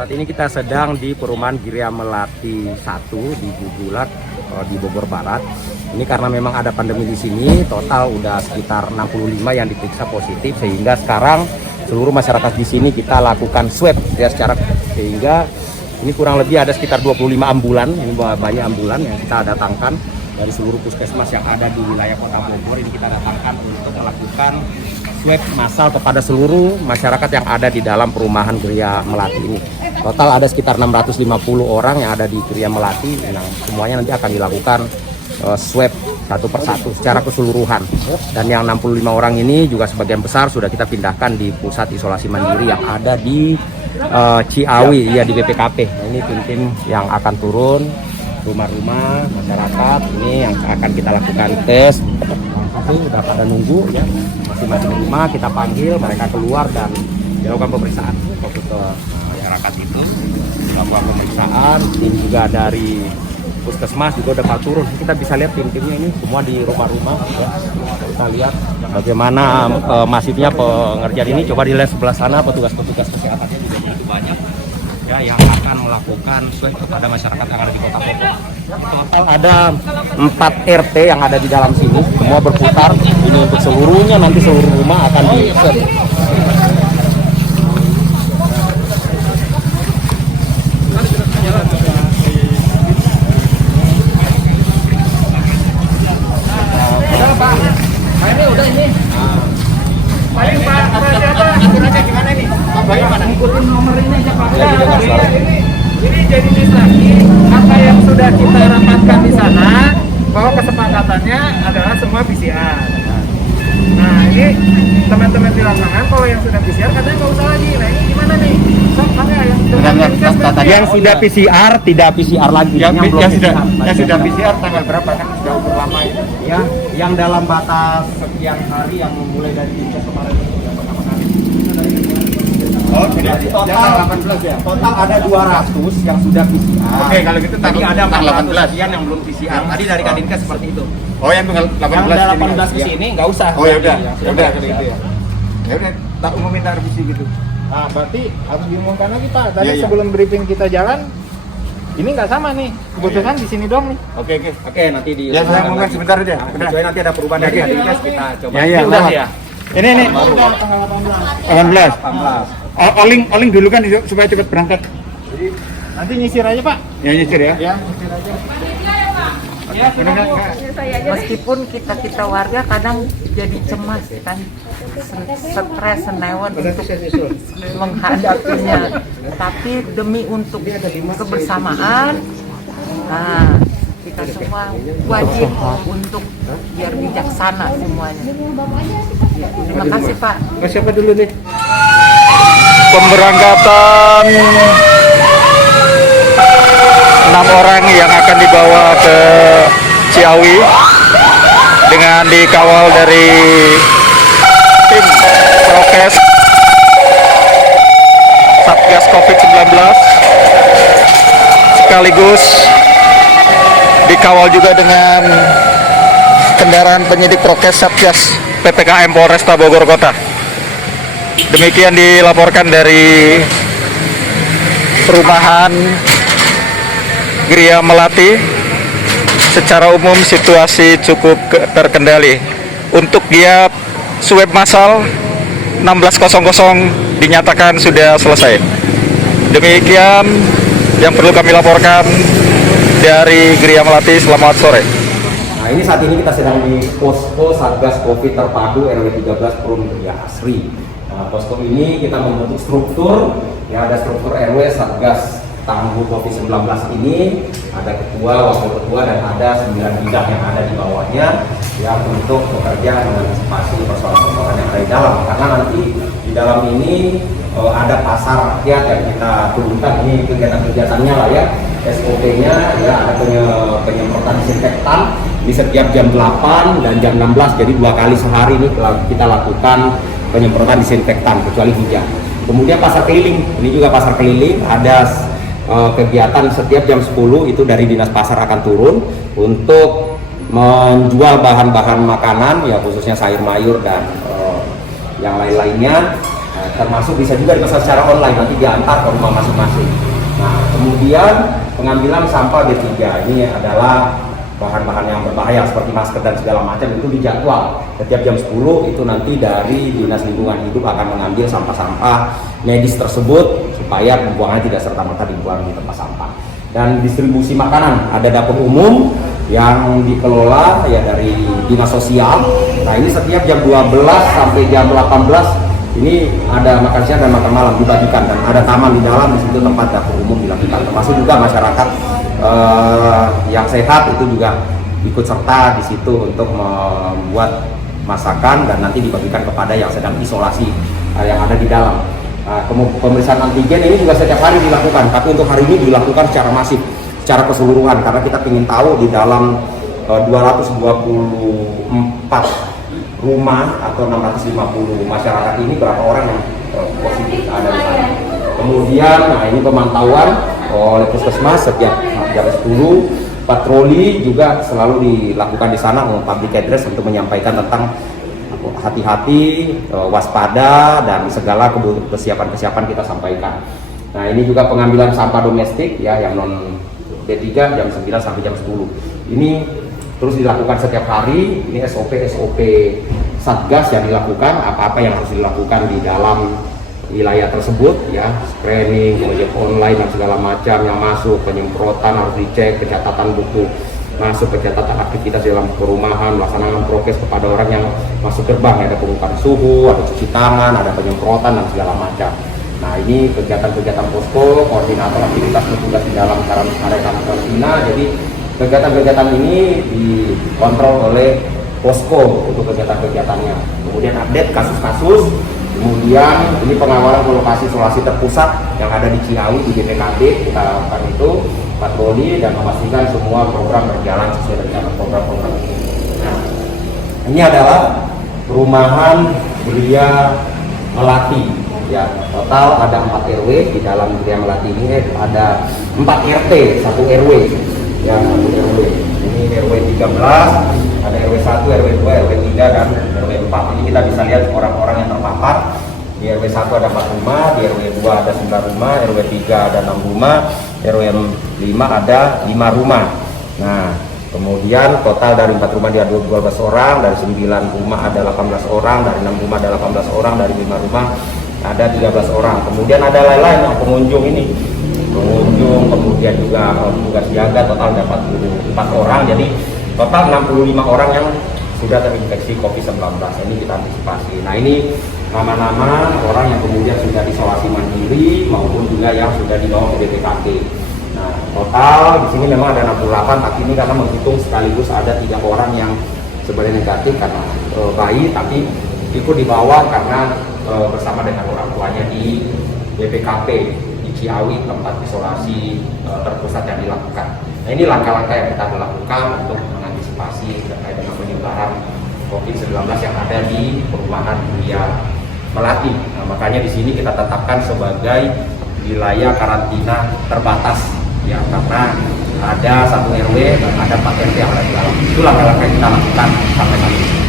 Saat ini kita sedang di perumahan Gria Melati 1 di Gugulak di Bogor Barat. Ini karena memang ada pandemi di sini, total udah sekitar 65 yang diperiksa positif, sehingga sekarang seluruh masyarakat di sini kita lakukan swab ya secara, sehingga ini kurang lebih ada sekitar 25 ambulan, ini banyak ambulan yang kita datangkan dari seluruh puskesmas yang ada di wilayah Kota Bogor. Ini kita datangkan untuk melakukan swab massal kepada seluruh masyarakat yang ada di dalam perumahan Gria Melati ini. Total ada sekitar 650 orang yang ada di Gria Melati, yang semuanya nanti akan dilakukan swab satu persatu secara keseluruhan. Dan yang 65 orang ini juga sebagian besar sudah kita pindahkan di pusat isolasi mandiri yang ada di Ciawi, ya di BPKP. Nah, ini tim-tim yang akan turun rumah-rumah masyarakat ini yang akan kita lakukan tes. Itu udah pada nunggu ya, masing-masing rumah kita panggil, mereka keluar dan dilakukan pemeriksaan fokus ke masyarakat itu, melakukan pemeriksaan. Tim juga dari puskesmas juga udah turun. Kita bisa lihat tim-timnya ini semua di rumah-rumah ya. Kita lihat bagaimana masifnya pengerjaan ini. Coba dilihat sebelah sana, petugas-petugas kesehatannya juga begitu banyak ya, yang akan melakukan swab kepada masyarakat yang ada di Kota Bogor. Total ada 4 RT yang ada di dalam sini, semua berputar. Ini untuk seluruhnya, nanti seluruh rumah akan di swab. Ini jadi lagi apa yang sudah kita rapatkan di sana, bahwa kesepakatannya adalah semua PCR. Nah ini teman-teman di lapangan kalau yang sudah PCR katanya nggak usah lagi. Nah ini gimana nih? Yang sudah PCR tidak PCR lagi. Yang sudah PCR tanggal berapa kan sudah ukur lama itu? Ya, yang dalam batas sekian hari yang mulai dari kemarin itu yang pertama kali. Oh, jadi total 18 ya. Total ada 200 yang sudah PCR. Oke, kalau gitu tadi ada 18 sekian yang belum PCR. Tadi dari Kadinkes seperti itu. Oh, yang tanggal 18. Yang ada 18 ke sini nggak usah. Oh ya udah, ya udah gitu ya. Ya udah, tak umumin revisi gitu. Nah, berarti harus diumumkan lagi Pak. Tadi Iya. sebelum briefing kita jalan, ini nggak sama nih. Keputusan di sini doang nih. Oke, nanti di. Ya, saya ngomongin sebentar aja. Kecuali nanti ada perubahan dari Kadinkes, kita coba. Ya, Udah udah. ya. Ini Baru tanggal 18. 18. Oling dulu kan supaya cepat berangkat. Nanti nyisir aja Pak. Ya nyisir ya. Ya, nyisir aja. Meskipun kita warga kadang jadi cemas kan, stres senewan untuk menghadapinya, tapi demi untuk kebersamaan, nah kita semua wajib untuk biar bijaksana semuanya. Ya, terima kasih Pak. Siapa dulu nih? Pemberangkatan 6 orang yang akan dibawa ke Ciawi dengan dikawal dari tim prokes Satgas COVID-19, sekaligus dikawal juga dengan kendaraan penyidik prokes Satgas PPKM Polresta Bogor Kota. Demikian dilaporkan dari perumahan Gria Melati. Secara umum situasi cukup terkendali. Untuk dia swab massal 16.00 dinyatakan sudah selesai. Demikian yang perlu kami laporkan dari Gria Melati. Selamat sore. Nah, ini saat ini kita sedang di posko Satgas Covid terpadu RW 13 Perum Gria Asri. Nah, posko ini kita membentuk struktur, ya ada struktur RW Satgas tangguh COVID-19 ini, ada ketua, wakil ketua, dan ada 9 bidang yang ada di bawahnya yang untuk bekerja mengantisipasi persoalan-persoalan yang ada di dalam. Karena nanti di dalam ini ada pasar rakyat yang kita turunkan, ini kegiatan-kegiatannya lah ya, SOP-nya ya, ada penyemprotan disinfektan di setiap jam 8 dan jam 16, jadi 2 kali sehari ini kita lakukan penyemprotan disinfektan kecuali hujan. Kemudian pasar keliling, ini juga pasar keliling, ada kegiatan setiap jam 10 itu dari Dinas Pasar akan turun untuk menjual bahan-bahan makanan ya, khususnya sayur mayur dan yang lain-lainnya. Nah, termasuk bisa juga dipesan secara online, nanti diantar ke rumah masing-masing. Nah, kemudian pengambilan sampah B3 ini adalah bahan-bahan yang berbahaya seperti masker dan segala macam itu dijadwal. Setiap jam 10 itu nanti dari Dinas Lingkungan Hidup akan mengambil sampah-sampah medis tersebut supaya pembuangannya tidak serta-merta dibuang di tempat sampah. Dan distribusi makanan, ada dapur umum yang dikelola ya dari Dinas Sosial. Nah, ini setiap jam 12 sampai jam 18 ini ada makan siang dan makan malam dibagikan, dan ada taman di dalam, di situ tempat dapur umum dilakukan. Termasuk juga masyarakat yang sehat itu juga ikut serta di situ untuk membuat masakan dan nanti dibagikan kepada yang sedang isolasi yang ada di dalam. Pemeriksaan antigen ini juga setiap hari dilakukan, tapi untuk hari ini dilakukan secara masif, secara keseluruhan, karena kita ingin tahu di dalam 224 rumah atau 650 masyarakat ini berapa orang yang positif ada di sana. Kemudian, nah ini pemantauan oleh Puskesmas setiap jam 10, patroli juga selalu dilakukan di sana untuk public address untuk menyampaikan tentang hati-hati, waspada, dan segala kesiapan-kesiapan kita sampaikan. Nah, ini juga pengambilan sampah domestik ya yang non B3 jam 9 sampai jam 10. Ini terus dilakukan setiap hari. Ini SOP Satgas yang dilakukan, apa-apa yang harus dilakukan di dalam wilayah tersebut ya, screening, kemudian online dan segala macam yang masuk, penyemprotan harus dicek, pencatatan buku masuk, pencatatan aktivitas dalam perumahan, melaksanakan prokes kepada orang yang masuk gerbang, ada pengukuran suhu, ada cuci tangan, ada penyemprotan dan segala macam. Nah, ini kegiatan-kegiatan posko, koordinator aktivitas petugas di dalam area karantina. Jadi kegiatan-kegiatan ini dikontrol oleh posko untuk kegiatan-kegiatannya. Kemudian update kasus-kasus, kemudian ini pengawalan ke lokasi isolasi terpusat yang ada di Ciawi di BPKB. Kita lakukan itu patroli dan memastikan semua program berjalan sesuai dengan program-program ini. Nah, ini adalah perumahan Geria Melati ya, total ada 4 RW di dalam Geria Melati ini, ada 4 RT, 1 RW ya, 1 RW. Ini RW 13, ada RW 1, RW 2, RW 3 dan RW 4. Ini kita bisa lihat orang-orang yang terpapar. Di RW 1 ada 4 rumah, di RW 2 ada 9 rumah, RW 3 ada 6 rumah, RW 5 ada 5 rumah. Nah, kemudian total dari 4 rumah dia 12 orang, dari 9 rumah ada 18 orang, dari 6 rumah ada 18 orang, dari 5 rumah ada 13 orang. Kemudian ada lain-lain yang pengunjung ini. Pengunjung, kemudian juga tugas jaga, total ada 44 orang. Jadi total 65 orang yang sudah terinfeksi COVID-19. Ini kita antisipasi. Nah, ini nama-nama orang yang kemudian sudah isolasi mandiri maupun juga yang sudah dibawa ke BPKB. Nah, total di sini memang ada 68, tapi ini karena menghitung sekaligus ada 3 orang yang sebenarnya negatif karena bayi, tapi ikut dibawa karena bersama dengan orang tuanya di BPKB di Ciawi, tempat isolasi terpusat yang dilakukan. Nah, ini langkah-langkah yang kita lakukan untuk mengantisipasi terkait dengan penyebaran COVID-19 yang ada di perumahan Geria Melati. Nah, makanya di sini kita tetapkan sebagai wilayah karantina terbatas ya, karena ada 1 RW dan ada 4 RT yang ada di dalam. Itu langkah-langkah yang kita lakukan sampai saat ini.